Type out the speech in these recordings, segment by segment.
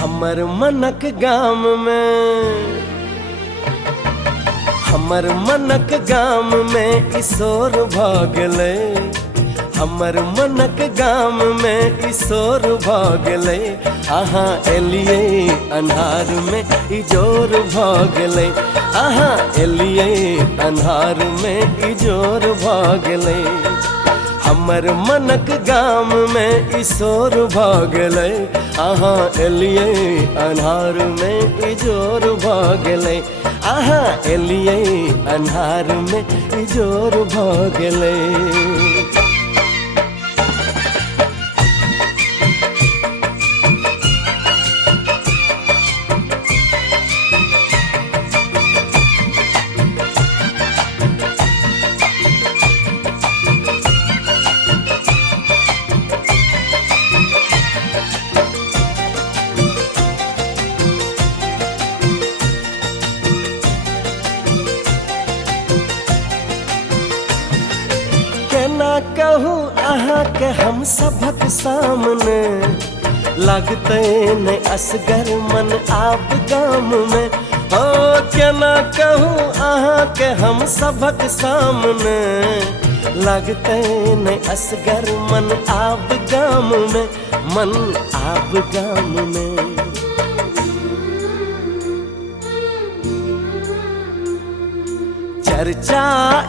हमर मनक गाम में, हमर मनक गाम में ईशोर भऽ गेलै। हमर मनक गाम में ईशोर भऽ गेलै। अहाँ एलियै अन्हार में इजोर भऽ गेलै। अहाँ एलियै अन्हार में इजोर भऽ गेलै। हमर मनक गाम में ईशोर भऽ गेलै। अहाँ एलियै अन्हार में इजोर भऽ गेलै। अहाँ एलियै अन्हार में इजोर भऽ गेलै। केना कहूँ अहाँ के हम सबक सामने, लगते न असगर मन आब गाम में। हो केना कहूँ अहाँ के हम सबक सामने, लगते न असगर मन आब गाम में, मन आब गाम में। चर्चा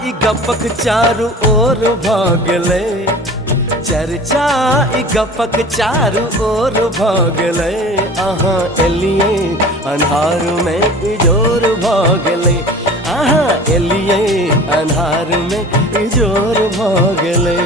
ई गपक चारू ओर भऽ गेलै। चर्चा ई गपक चारू ओर भऽ गेलै। अहाँ एलियै अन्हार में इजोर भऽ गेलै। अहाँ एलियै अन्हार में इजोर भऽ गेलै।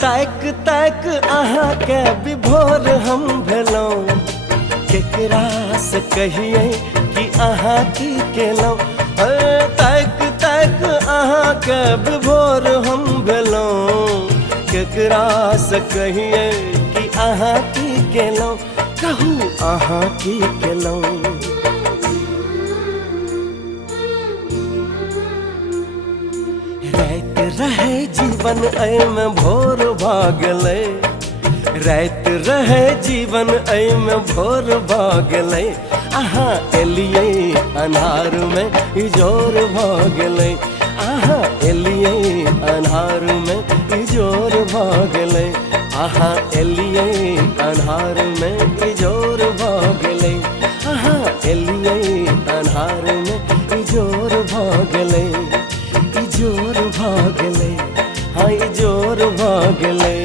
ताक ताक अहाँ के विभोर हम भेलहुँ। केकरा से कहिए कि अहाँ की केलहुँ। ताक ताक अहाँ के विभोर हम भेलहुँ। केकरा से कहिए कि अहाँ की केलहुँ। कहू अहाँ की केलहुँ। रात रहे जीवन एहिमे भोर भऽ गेलै। रात रहे जीवन एहिमे भोर भऽ गेलै। अहाँ एलियै अन्हार में इजोर भऽ गेलै। अहाँ एलियै अन्हार में इजोर भऽ गेलै। अहाँ एलियै अन्हार में इजोर भऽ गेलै। अहाँ एलियै अन्हार में इजोर भऽ गेलै। इजोर भऽ गेलै। हाँ इजोर भऽ गेलै।